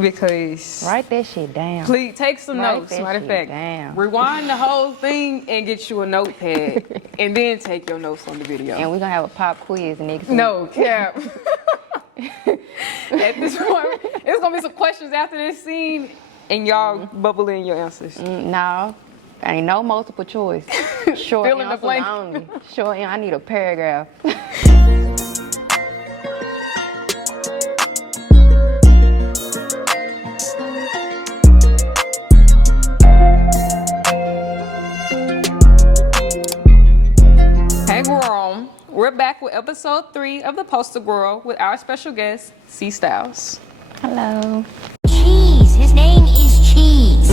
because Write that shit down. please take some Write notes. that Matter of shit fact, down. rewind the whole thing and get you a notepad, and then take your notes on the video. And we're gonna have a pop quiz next week. No, Cap. At this point, it's gonna be some questions after this scene, and y'all bubble in your answers. No, ain't no multiple choice. Short Fill in the answers blank. only. Short, I need a paragraph. Hey, girl. We're back with episode 3 of The Poster Girl with our special guest, C Styles. Hello. Cheese. His name is Cheese.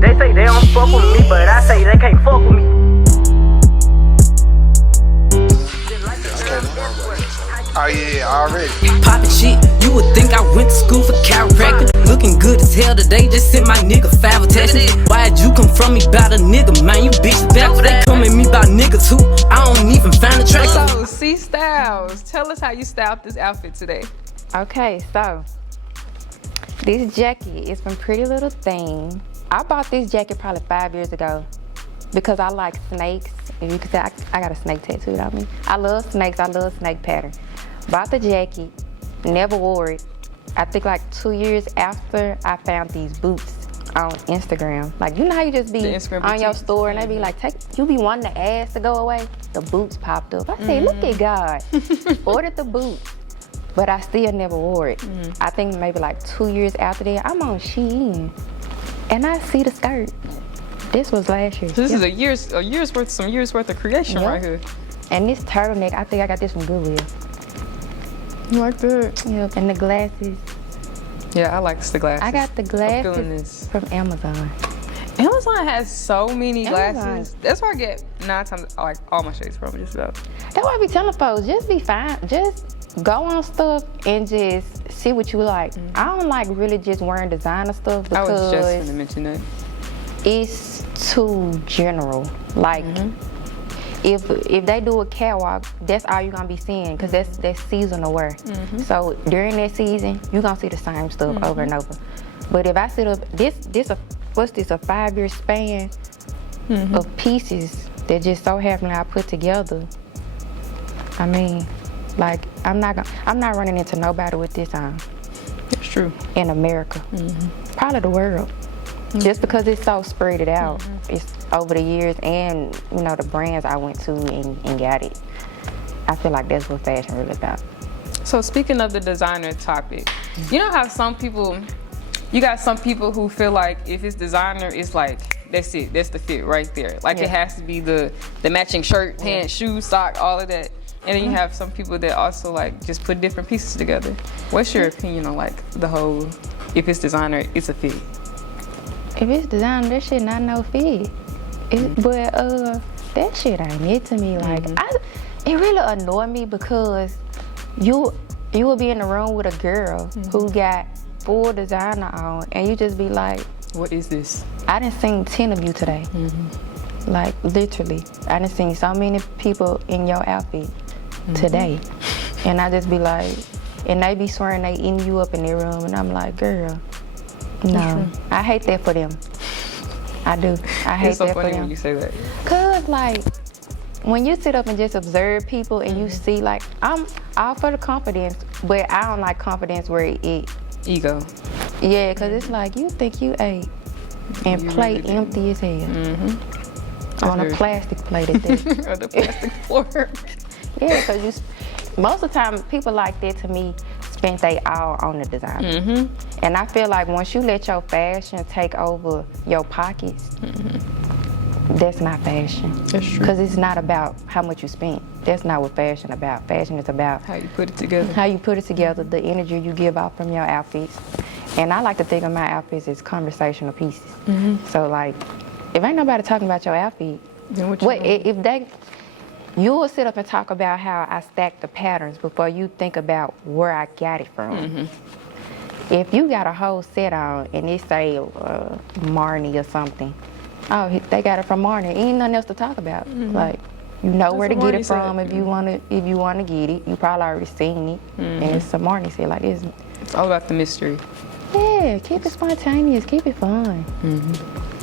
They say they don't fuck with me, but I say they can't fuck with me. Oh yeah, already. Poppin' shit, you would think I went to school for chiropractic. Looking good as hell today, just sent my nigga 5 attachments. Why'd you come from me about a nigga, man? You bitches back for they come at me about niggas who I don't even find attractive. So, C Styles, tell us how you styled this outfit today. Okay, so this jacket is from Pretty Little Thing. I bought this jacket probably 5 years ago because I like snakes. If you can say, I got a snake tattooed on me. I love snakes. I love snake pattern. Bought the jacket, never wore it. I think like 2 years after I found these boots on Instagram. Like, you know how you just be The Instagram on your boutiques. store and they be like, you be wanting the ass to go away? The boots popped up. I said, look at God. Ordered the boots, but I still never wore it. I think maybe like 2 years after that, I'm on Shein and I see the skirt. This was last year. This is a year's worth, some years worth of creation Yep. right here. And this turtleneck, I think I got this from Goodwill. You like that? Yep. And the glasses, Yeah, I like the glasses. I got the I'm feeling glasses this. from Amazon. Amazon has so many Amazon. glasses. That's where I get 9 times like all my shades from, just about. That's why I be telling folks, just be fine. Just go on stuff and just see what you like. I don't like really just wearing designer stuff I was just because gonna mention that. it's too general. Like, if they do a catwalk, that's all you're gonna be seeing because that's seasonal wear. So during that season, you're gonna see the same stuff over and over. But if I sit up, what's this, a 5-year span of pieces that just so happen I put together. I mean, like, I'm not running into nobody with this on It's true. in America. Probably the world. Just because it's so spread it out. It's over the years and, you know, the brands I went to and got it. I feel like that's what fashion really about. So speaking of the designer topic, you know how you got some people who feel like if it's designer, it's like, that's it, that's the fit right there. Like it has to be the matching shirt, pants, shoes, sock, all of that. And then you have some people that also like just put different pieces together. What's your opinion on like the whole, if it's designer, it's a fit? If it's designer, that shit not no fit. But that shit ain't it to me. Like, it really annoyed me because you will be in the room with a girl who got full designer on, and you just be like, What is this? I done seen 10 of you today. Like, literally. I done seen so many people in your outfit today. And I just be like, and they be swearing they eating you up in their room, and I'm like, girl, no. I hate that for them. I do. I hate It's so that for funny them. when you say that. Cause like, when you sit up and just observe people and you see, like, I'm all for the confidence, but I don't like confidence where it Ego. yeah, cause it's like you think you ate and You plate really do. empty as hell on a very- plastic plate at that. Or the plastic floor. Yeah, cause most of the time people like that to me spent they all on the design. And I feel like once you let your fashion take over your pockets, that's not fashion. That's true. Cause it's not about how much you spent. That's not what fashion about. Fashion is about How you put it together. how you put it together, the energy you give out from your outfits. And I like to think of my outfits as conversational pieces. So like, if ain't nobody talking about your outfit, Then what you what if you will sit up and talk about how I stack the patterns before you think about where I got it from. If you got a whole set on and it say Marnie or something, oh, they got it from Marnie. Ain't nothing else to talk about. Like, you know where to That's get a it Marnie from set. if you wanna get it. You probably already seen it, and it's a Marnie set. Like, It's all about the mystery. Yeah, keep it spontaneous, keep it fun.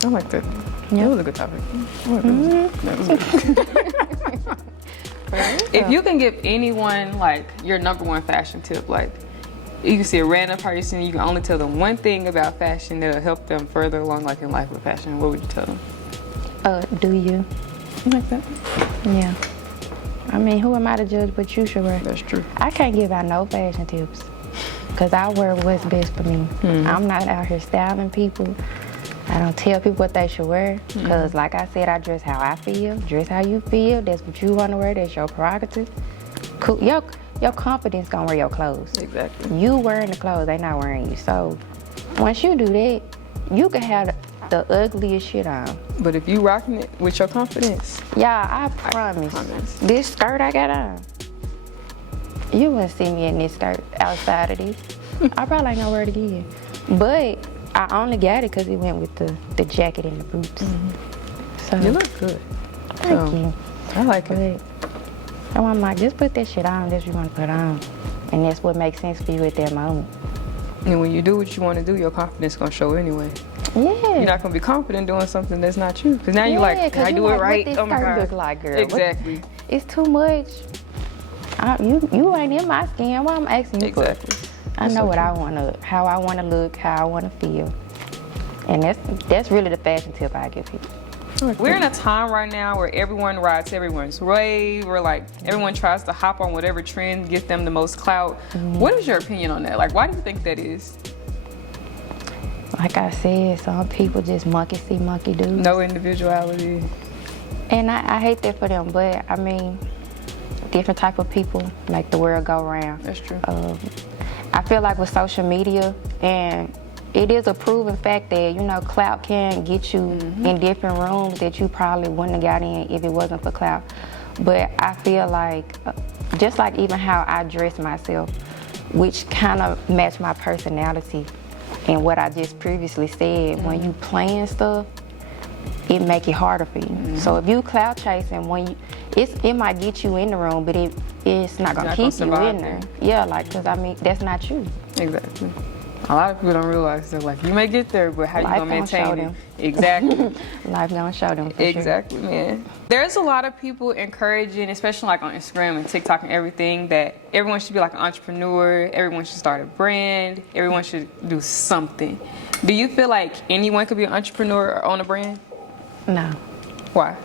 I like that. Yeah. That was a good topic. That was good. If you can give anyone like your number one fashion tip, like you can see a random person, you can only tell them one thing about fashion that'll help them further along, like in life with fashion. What would you tell them? Do you? You like that? Yeah. I mean, who am I to judge but you, sure? That's true. I can't give out no fashion tips because I wear what's best for me. I'm not out here styling people. I don't tell people what they should wear because, like I said, I dress how I feel. Dress how you feel. That's what you want to wear. That's your prerogative. Cool. Your confidence gonna wear your clothes. Exactly. You wearing the clothes, they not wearing you. So once you do that, you can have the ugliest shit on. But if you rocking it with your confidence, Yeah, I promise. This skirt I got on, you wouldn't see me in this skirt outside of this. I probably ain't gonna wear it again. But I only got it because it went with the jacket and the boots. So you look good. thank you. I like it. But I'm like, just put that shit on that you want to put on. And that's what makes sense for you at that moment. And when you do what you want to do, your confidence gonna show anyway. Yeah. You're not gonna be confident doing something that's not you. Because now you're like, can I do it right? What this skirt look like, girl? Exactly. It's too much. You ain't in my skin. Why I'm asking you for? Exactly. I know what I wanna, how I wanna look, how I wanna feel, and that's really the fashion tip I give people. We're in a time right now where everyone rides everyone's wave, or like everyone tries to hop on whatever trend gets them the most clout. What is your opinion on that? Like, why do you think that is? Like I said, some people just monkey see, monkey do. No individuality. And I hate that for them, but I mean, different type of people make the world go round. That's true. I feel like with social media, and it is a proven fact that, you know, clout can get you in different rooms that you probably wouldn't have got in if it wasn't for clout. But I feel like, just like even how I dress myself, which kind of match my personality and what I just previously said, when you plan stuff, it make it harder for you. So if you clout chasing, it might get you in the room, but it's not gonna keep you in there. Yeah, like, cause I mean, that's not you. Exactly. A lot of people don't realize that, like, you may get there, but how you gonna maintain it? Exactly. Life gonna show them. For exactly, sure. Man. There's a lot of people encouraging, especially like on Instagram and TikTok and everything, that everyone should be like an entrepreneur, everyone should start a brand, everyone should do something. Do you feel like anyone could be an entrepreneur or own a brand? No. Why?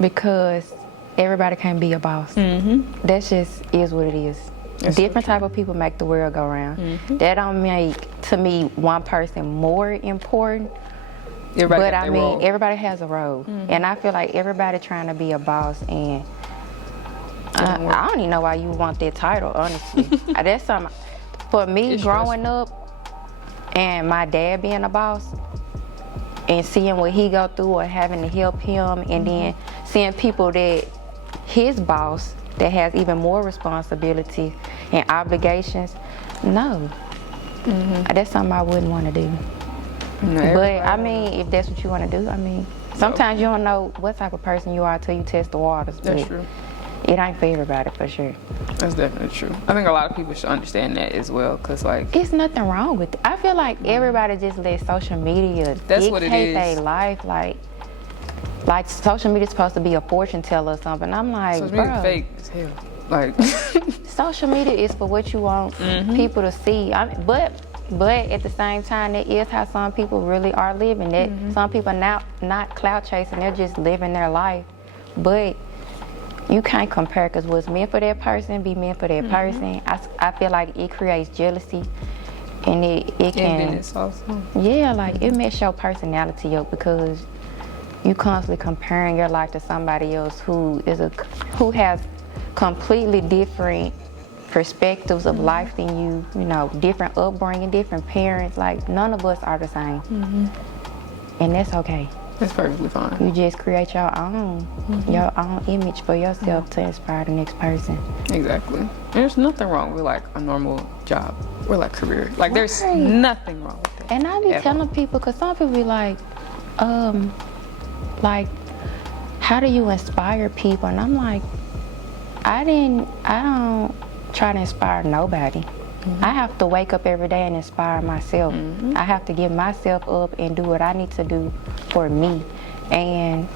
Because everybody can't be a boss. That just is what it is. That's Different type of people make the world go round. That don't make, to me, one person more important. But I mean, everybody has a role. And I feel like everybody trying to be a boss, and I don't even know why you want that title, honestly. That's something, for me, growing up, and my dad being a boss, and seeing what he go through or having to help him, and then seeing people that his boss that has even more responsibility and obligations, no. That's something I wouldn't want to do. No, but I mean, if that's what you want to do, I mean, sometimes you don't know what type of person you are until you test the waters. That's true. It ain't for everybody, for sure. That's definitely true. I think a lot of people should understand that as well, because like, it's nothing wrong with it. I feel like everybody just let social media dictate their life. Like social media is supposed to be a fortune teller or something. I'm like, social media bro, fake as hell. Like, social media is for what you want people to see. But at the same time, that is how some people really are living. That some people now not clout chasing; they're just living their life. But you can't compare, because what's meant for that person be meant for that person. I feel like it creates jealousy, and it can. Enviness also. Yeah, like it messes your personality up, because you constantly comparing your life to somebody else who has completely different perspectives of life than you. You know, different upbringing, different parents. Like, none of us are the same, and that's okay. That's perfectly fine. You just create your own image for yourself to inspire the next person. Exactly. And there's nothing wrong with like a normal job or like career. Like, there's nothing wrong with that. And I be telling people, because some people be like, how do you inspire people? And I'm like, I don't try to inspire nobody. I have to wake up every day and inspire myself. I have to get myself up and do what I need to do for me. And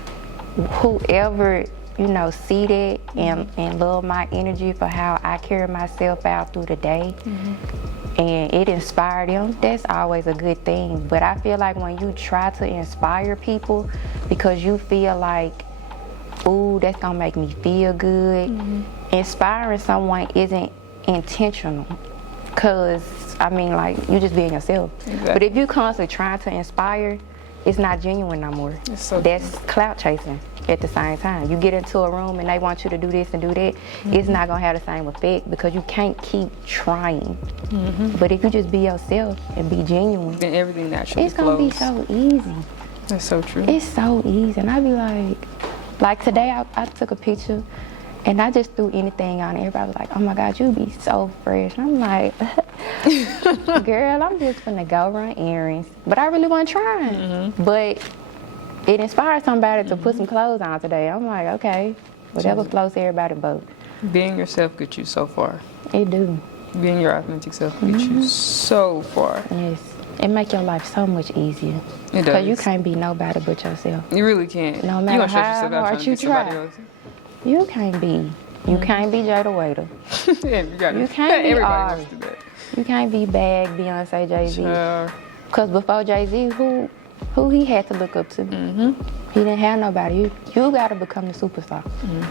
whoever, you know, see that and love my energy for how I carry myself out through the day, and it inspired them, that's always a good thing. But I feel like when you try to inspire people because you feel like, ooh, that's gonna make me feel good, inspiring someone isn't intentional. Cause I mean, like, you just being yourself. Exactly. But if you constantly trying to inspire, it's not genuine no more. So that's clout chasing at the same time. You get into a room and they want you to do this and do that, it's not gonna have the same effect because you can't keep trying. But if you just be yourself and be genuine, then everything naturally it's gonna be flows. so easy. That's so true. It's so easy. And I be like today I took a picture and I just threw anything on it. Everybody was like, oh my God, you be so fresh. And I'm like, girl, I'm just gonna go run errands. But I really wasn't trying. But it inspired somebody to put some clothes on today. I'm like, okay, whatever floats everybody's boat. Being yourself gets you so far. It do. Being your authentic self gets you so far. Yes. It make your life so much easier. It does. Because you can't be nobody but yourself. You really can't. No You matter gonna stress how yourself out hard trying to you be somebody try. else. You can't be. You can't be Jada Waiter. Yeah, you gotta. You can't be Everybody Ari. wants to do that. You can't be Bag, Beyonce, Jay-Z. Sure. Because before Jay-Z, who he had to look up to? He didn't have nobody. You got to become the superstar.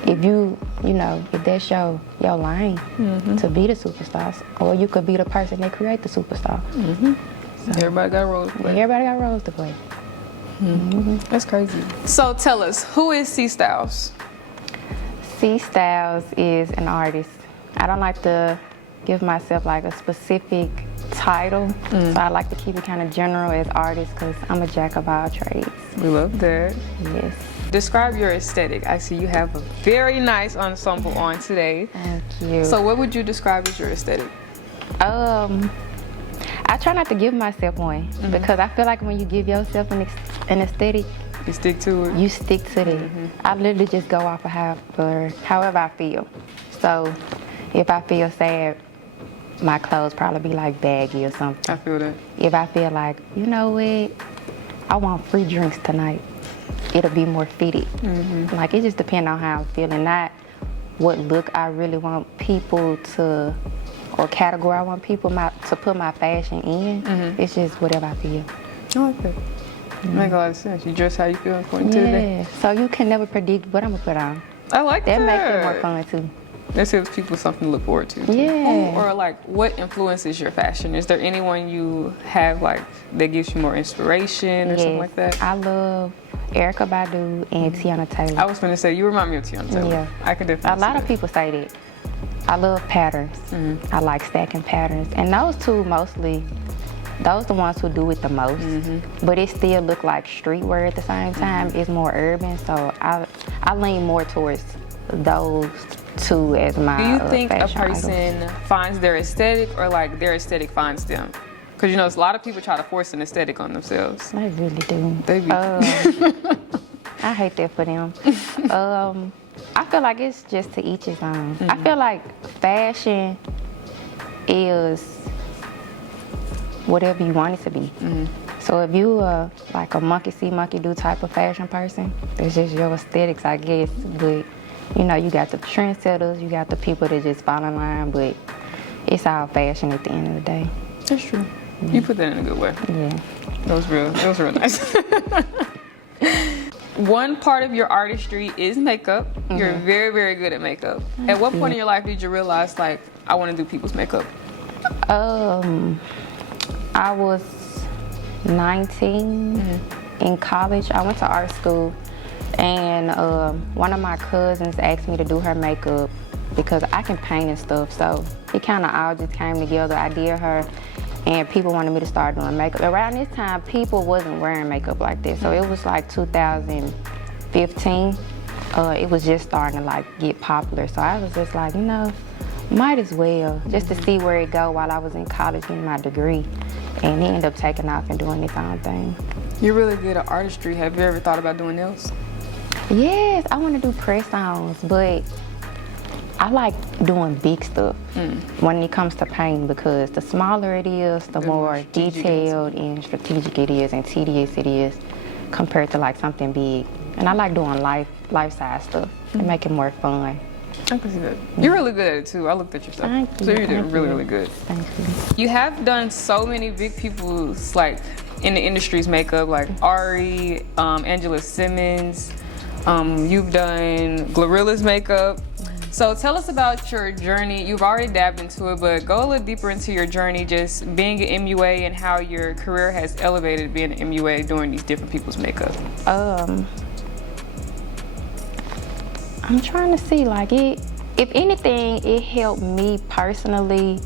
If you know, if that's your lane to be the superstar, or you could be the person that create the superstar. So, Everybody got roles to play. everybody got roles to play. That's crazy. So tell us, who is C Styles? C Styles is an artist. I don't like to give myself like a specific title, so I like to keep it kind of general as artist because I'm a jack of all trades. We love that. Yes. Describe your aesthetic. I see you have a very nice ensemble on today. Thank you. So what would you describe as your aesthetic? I try not to give myself one because I feel like when you give yourself an aesthetic, You stick to it? you stick to it. I literally just go off of however I feel. So if I feel sad, my clothes probably be like baggy or something. I feel that. If I feel like, you know what, I want free drinks tonight, it'll be more fitted. Like, it just depends on how I'm feeling, not what look I really want people to, or category I want people to put my fashion in. It's just whatever I feel. I like that. Make a lot of sense. You dress how you feel according to the day. Yeah, so you can never predict what I'm gonna put on. I like that. That makes it more fun too. That gives people something to look forward to. Yeah. Or like, what influences your fashion? Is there anyone you have like that gives you more inspiration or something like that? I love Erykah Badu and Tiana Taylor. I was gonna say, you remind me of Tiana Taylor. Yeah. I could definitely A lot see of people say that. I love patterns. I like stacking patterns. And those two mostly, those the ones who do it the most. But it still look like streetwear at the same time. It's more urban, so I lean more towards those two as my Do you think a fashion items. person finds their aesthetic or like their aesthetic finds them? Because you know, a lot of people try to force an aesthetic on themselves. I really do. They be- I hate that for them. I feel like it's just to each his own. I feel like fashion is whatever you want it to be. So if you are like a monkey see, monkey do type of fashion person, that's just your aesthetics, I guess. But you know, you got the trendsetters, you got the people that just fall in line, but it's all fashion at the end of the day. That's true. You put that in a good way. Yeah. That was real nice. One part of your artistry is makeup. You're very, very good at makeup. At what point in your life did you realize, like, I want to do people's makeup? I was 19 in college. I went to art school, and one of my cousins asked me to do her makeup because I can paint and stuff. So it kind of all just came together. I did her, and people wanted me to start doing makeup. Around this time, people wasn't wearing makeup like this. So it was like 2015. It was just starting to like get popular. So I was just like, you know, might as well, just to see where it go while I was in college getting my degree. And he ended up taking off and doing his own thing. You're really good at artistry. Have you ever thought about doing nails? Yes, I want to do press-ons, but I like doing big stuff when it comes to painting, because the smaller it is, the more detailed and strategic it is and tedious it is compared to like something big. And I like doing life-size stuff and make it more fun. I can see that. You're really good at it too. I looked at your stuff. Thank you. So you're doing really good. Thank you. You have done so many big people's, like, in the industry's makeup, like Ari, Angela Simmons. You've done Glorilla's makeup. So tell us about your journey. You've already dabbed into it, but go a little deeper into your journey, just being an MUA and how your career has elevated being an MUA doing these different people's makeup. I'm trying to see, like, if anything, it helped me personally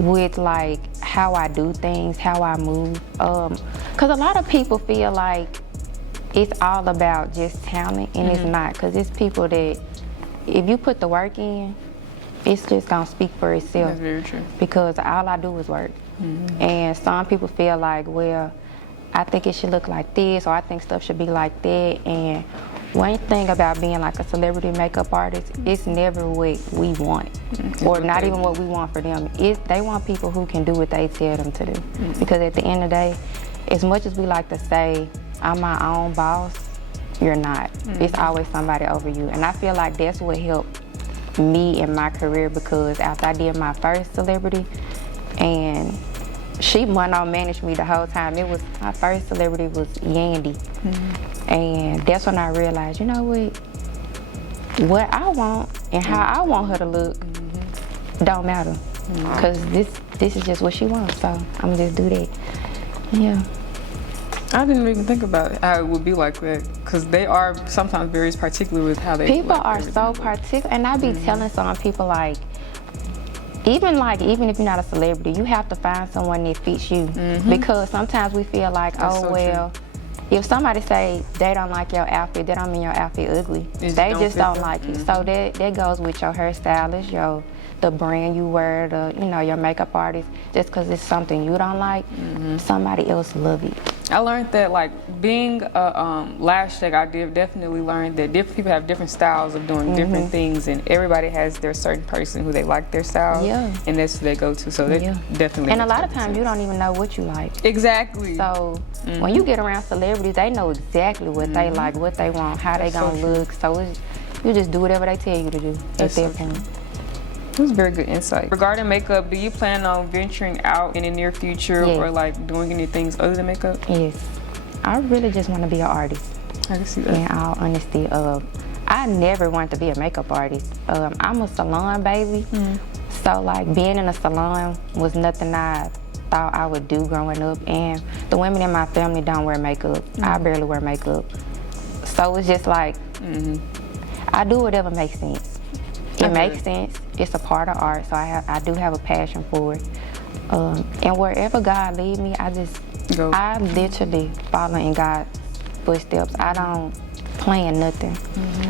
with like how I do things, how I move. Cause a lot of people feel like it's all about just talent, and it's not. Cause it's people that, if you put the work in, it's just gonna speak for itself. That's very true. Because all I do is work. And some people feel like, well, I think it should look like this, or I think stuff should be like that. And one thing about being like a celebrity makeup artist, it's never what we want, or not even what we want for them. They want people who can do what they tell them to do. Because at the end of the day, as much as we like to say, I'm my own boss, you're not. It's always somebody over you. And I feel like that's what helped me in my career, because after I did my first celebrity, and she went on managed me the whole time. It was, my first celebrity was Yandy. And that's when I realized, you know what I want and how I want her to look don't matter. Because this is just what she wants, so I'm gonna just do that. Yeah. I didn't even think about how it would be like that, because they are sometimes very particular with how they People like are everything. so particular, and I be telling some people, like, even if you're not a celebrity, you have to find someone that fits you. Because sometimes we feel like, That's oh, so well, if somebody say they don't like your outfit, that don't mean your outfit ugly. They just don't like it. So that goes with your hairstylist, the brand you wear, your makeup artist. Just because it's something you don't like, somebody else love it. I learned that, like, being a lash tech, I definitely learned that different people have different styles of doing different things, and everybody has their certain person who they like their style, and that's who they go to. So they definitely. And a lot of times you don't even know what you like. Exactly. So when you get around celebrities, they know exactly what they like, what they want, how they gonna look. So you just do whatever they tell you to do at that point. It was very good insight. Regarding makeup, do you plan on venturing out in the near future or like doing any things other than makeup? Yes. I really just want to be an artist. I can see that. In all honesty, I never wanted to be a makeup artist. I'm a salon baby. So like being in a salon was nothing I thought I would do growing up. And the women in my family don't wear makeup. I barely wear makeup. So it's just like, I do whatever makes sense. It makes sense. It's a part of art, so I do have a passion for it. And wherever God leads me, I literally follow in God's footsteps. I don't plan nothing.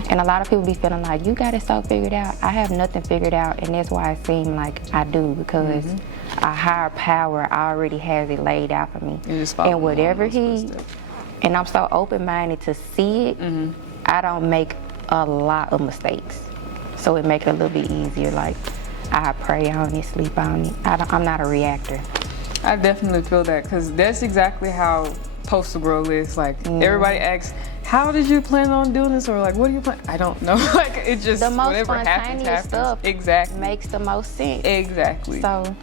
And a lot of people be feeling like, you got it so figured out. I have nothing figured out, and that's why it seems like I do, because a higher power already has it laid out for me. And whatever and I'm so open-minded to see it, I don't make a lot of mistakes. So it makes it a little bit easier. Like, I pray on it, sleep on it. I'm not a reactor. I definitely feel that, because that's exactly how Postal Girl is. Like, everybody asks, how did you plan on doing this? Or like, what do you plan? I don't know. Like, it just, the most whatever happens. Stuff exactly. Makes the most sense. Exactly. So.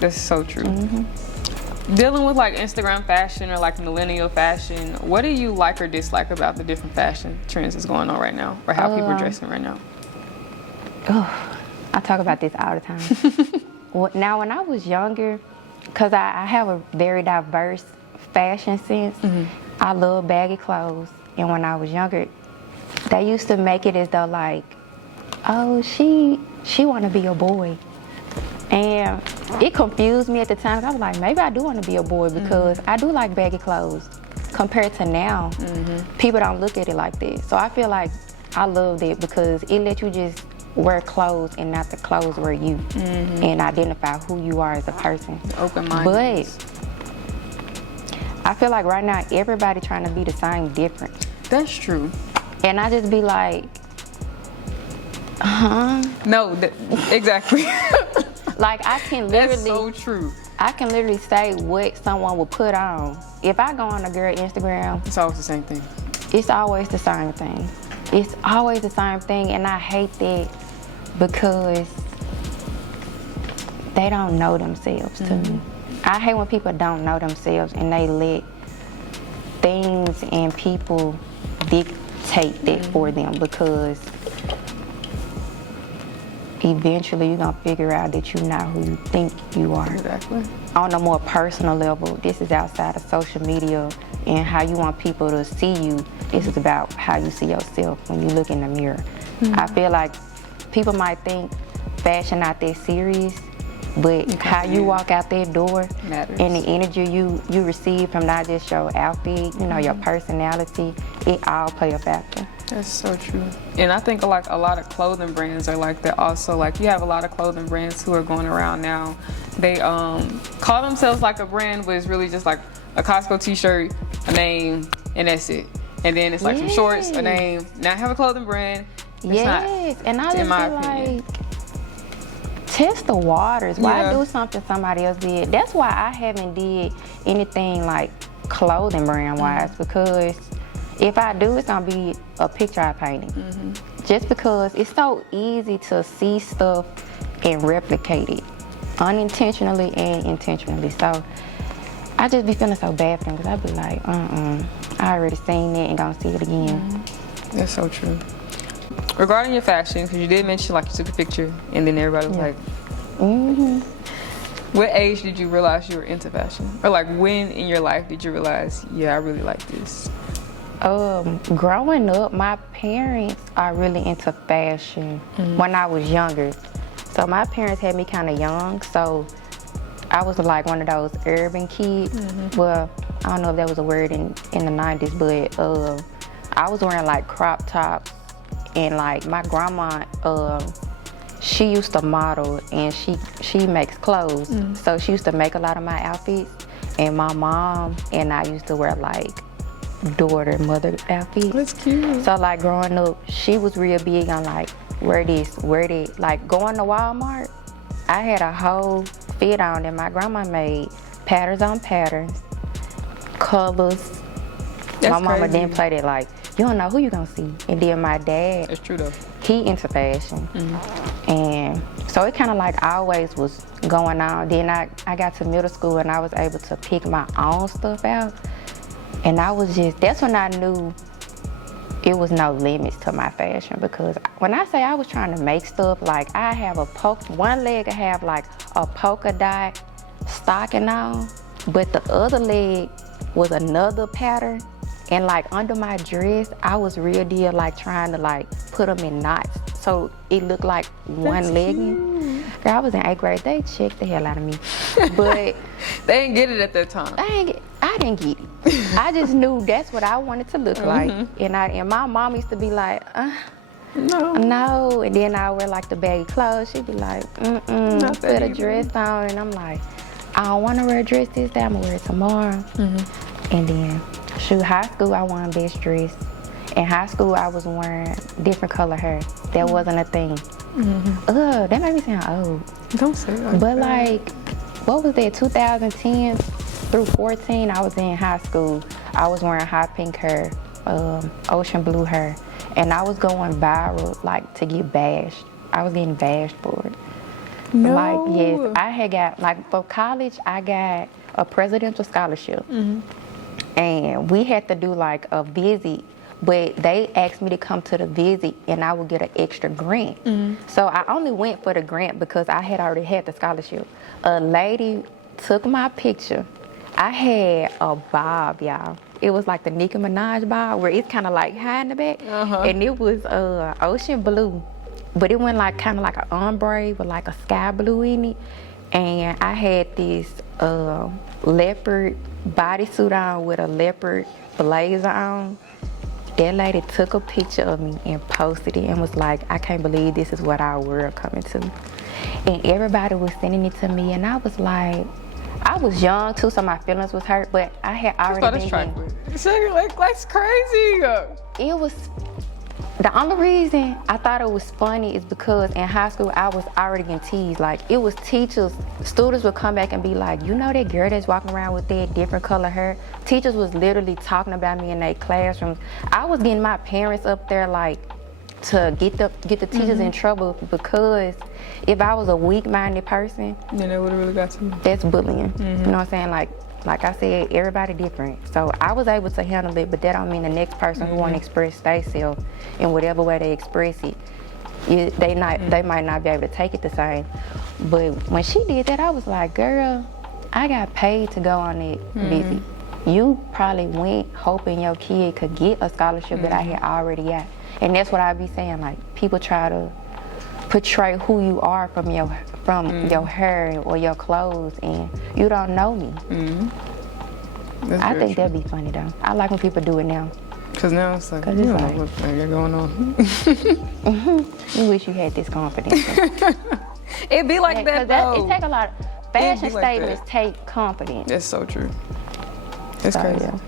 That's so true. Dealing with like Instagram fashion or like millennial fashion, what do you like or dislike about the different fashion trends that's going on right now, or how people are dressing right now? Oh, I talk about this all the time. Now, when I was younger, because I have a very diverse fashion sense, I love baggy clothes. And when I was younger, they used to make it as though like, oh, she want to be a boy. And it confused me at the time. I was like, maybe I do want to be a boy, because I do like baggy clothes. Compared to now, people don't look at it like that. So I feel like I love that, because it lets you just wear clothes and not the clothes wear you, and identify who you are as a person. Open-minded. But I feel like right now everybody trying to be the same different. That's true. And I just be like, No, exactly. Like I can That's literally, so true. I can literally say what someone would put on. If I go on a girl Instagram, It's always the same thing. it's always the same thing. It's always the same thing, and I hate that because they don't know themselves to me. I hate when people don't know themselves and they let things and people dictate that for them, because eventually you're gonna figure out that you're not who you think you are. Exactly. On a more personal level, this is outside of social media and how you want people to see you. This is about how you see yourself when you look in the mirror. I feel like people might think fashion not that serious, but how you walk out that door Matters. and the energy you receive from not just your outfit, you know, your personality, it all play a factor. That's so true. And I think like a lot of clothing brands are like that also. Like you have a lot of clothing brands who are going around now. They call themselves like a brand, but it's really just like a Costco t-shirt, a name, and that's it. And then it's like some shorts, a name. Now I have a clothing brand. It's Yes, not, and I in just my feel opinion. like test the waters. Why Yeah. do something somebody else did? That's why I haven't did anything like clothing brand wise, because if I do, it's gonna be a picture I painted. Just because it's so easy to see stuff and replicate it unintentionally and intentionally. So I just be feeling so bad for them, because I be like, I already seen it and gonna see it again. That's so true. Regarding your fashion, because you did mention like you took a picture and then everybody was like, what age did you realize you were into fashion? Or like when in your life did you realize, yeah, I really like this? Growing up, my parents are really into fashion when I was younger. So my parents had me kind of young, so I was like one of those urban kids. Well, I don't know if that was a word in the 90s, but I was wearing like crop tops, and like my grandma, she used to model and she makes clothes. So she used to make a lot of my outfits, and my mom and I used to wear like mother outfits. That's cute. So like growing up, she was real big on like wear this, wear that. Like going to Walmart, I had a whole fit on that my grandma made, patterns on patterns, colors. That's my mama crazy. didn't play that, like, you don't know who you gonna see. And then my dad, That's true though. he into fashion. And so it kind of like always was going on. Then I got to middle school and I was able to pick my own stuff out. And I was just, that's when I knew it was no limits to my fashion, because when I say I was trying to make stuff, like I have one leg I have like a polka dot stocking on, but the other leg was another pattern. And like under my dress, I was real deal like trying to like put them in knots so it looked like one legging. Girl, I was in 8th grade. They checked the hell out of me, but They didn't get it at that time. I didn't get it. I just knew that's what I wanted to look like, and my mom used to be like, no, and then I wear like the baggy clothes. She'd be like, Not that put a either. dress on, and I'm like, I don't want to wear a dress this day. I'm gonna wear it tomorrow. And then, high school I won best dress. In high school I was wearing different color hair. That wasn't a thing. Ugh, that made me sound old. Don't say that. But like, what was that, 2010 through 14, I was in high school. I was wearing hot pink hair, ocean blue hair, and I was going viral, like, to get bashed. I was getting bashed for it. No. Like, yes, I had got, like, for college, I got a presidential scholarship. And we had to do, like, a visit, but they asked me to come to the visit and I would get an extra grant. So I only went for the grant because I had already had the scholarship. A lady took my picture. I had a bob, y'all. It was like the Nicki Minaj bob where it's kind of like high in the back. And it was ocean blue, but it went like kind of like an ombre with like a sky blue in it. And I had this leopard bodysuit on with a leopard blazer on. That lady took a picture of me and posted it and was like, I can't believe this is what our world coming to. And everybody was sending it to me, and I was like, I was young too, so my feelings was hurt, but I had already been That's crazy. it was The only reason I thought it was funny is because in high school I was already getting teased. Like, it was teachers, students would come back and be like, you know that girl that's walking around with that different color hair? Teachers was literally talking about me in their classrooms. I was getting my parents up there like to get the teachers in trouble, because if I was a weak-minded person, then they would have really got to you. that's bullying. You know what I'm saying? Like I said, everybody different. So I was able to handle it, but that don't mean the next person who want to express themselves in whatever way they express it, they might not be able to take it the same. But when she did that, I was like, girl, I got paid to go on that visit. You probably went hoping your kid could get a scholarship that I had already got. And that's what I be saying, like, people try to portray who you are from your hair or your clothes, and you don't know me. I think that'd be funny though. I like when people do it now. Cause now it's like, you don't know what they got going on. You wish you had this confidence. It be like that though. It take a lot. Fashion statements take confidence. That's so true. That's crazy. Yeah.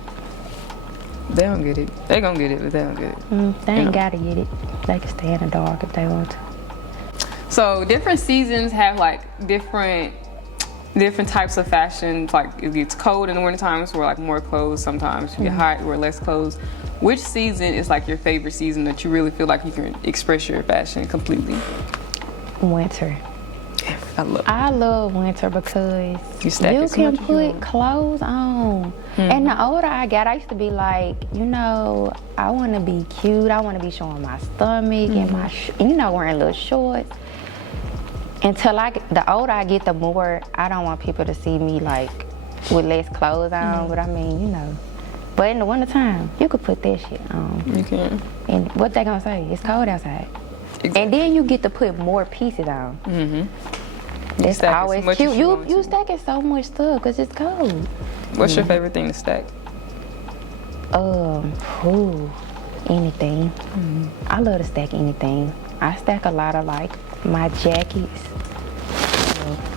They don't get it. They gonna get it, but they don't get it. They ain't gotta get it. They can stay in the dark if they want to. So different seasons have like different types of fashion. Like, it gets cold in the winter times, wear like more clothes. Sometimes you get hot, wear less clothes. Which season is like your favorite season that you really feel like you can express your fashion completely? Winter. I love winter because you can put clothes on. And the older I got, I used to be like, you know, I want to be cute. I want to be showing my stomach and my, wearing little shorts. Until the older I get, the more I don't want people to see me like with less clothes on. But I mean, But in the wintertime, you could put that shit on. You can. And what they gonna say? It's cold outside. Exactly. And then you get to put more pieces on. That's always cute. You stacking so much stuff because it's cold. What's your favorite thing to stack? Anything. I love to stack anything. I stack a lot of like my jackets.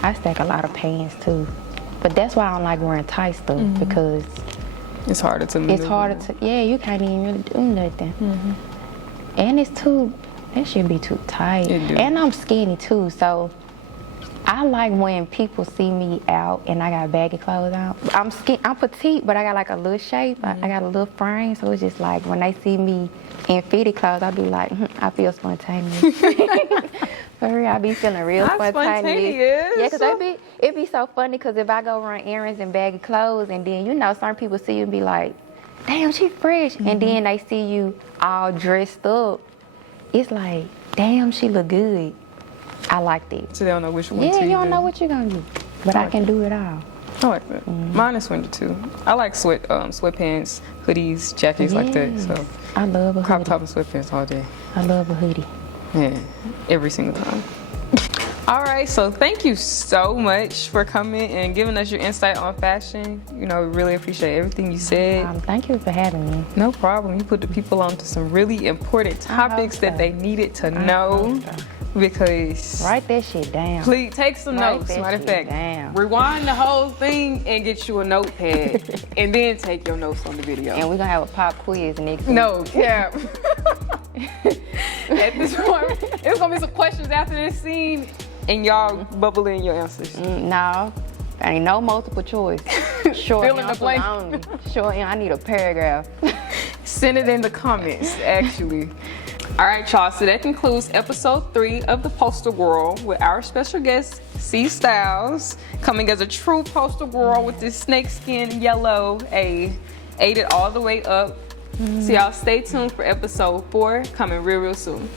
I stack a lot of pants too. But that's why I don't like wearing tight stuff, because it's harder to maneuver. It's harder to, you can't even really do nothing. And that should be too tight. And I'm skinny too, so I like when people see me out and I got baggy clothes on. I'm petite, but I got like a little shape. I got a little frame, so it's just like when they see me in fitted clothes, I be like, I feel spontaneous. For real, I be feeling real spontaneous. Yeah, because it be so funny, because if I go run errands in baggy clothes, and then certain people see you and be like, damn, she fresh. And then they see you all dressed up. It's like, damn, she look good. I like that. So they don't know which one. Yeah, you don't know what you're gonna do, but I can do it all. I like that. Mine is winter too. I like sweatpants, hoodies, jackets like that. So I love a hoodie. Crop top and sweatpants all day. I love a hoodie. Yeah, every single time. All right, so thank you so much for coming and giving us your insight on fashion. We really appreciate everything you said. Thank you for having me. No problem. You put the people on to some really important topics that they needed to know. Because write that shit down. Please take some notes. Matter of fact, rewind the whole thing and get you a notepad, and then take your notes on the video. And we're gonna have a pop quiz next week. No cap. At this point, it's gonna be some questions after this scene, and y'all bubble in your answers. No, ain't no multiple choice. Short Fill in the blank. Only. Short. I need a paragraph. Send it in the comments. Actually. All right, y'all, so that concludes episode 3 of The Postal Girl with our special guest, C Styles, coming as a true postal girl with this snakeskin yellow, ate it all the way up. So y'all stay tuned for episode 4, coming real soon.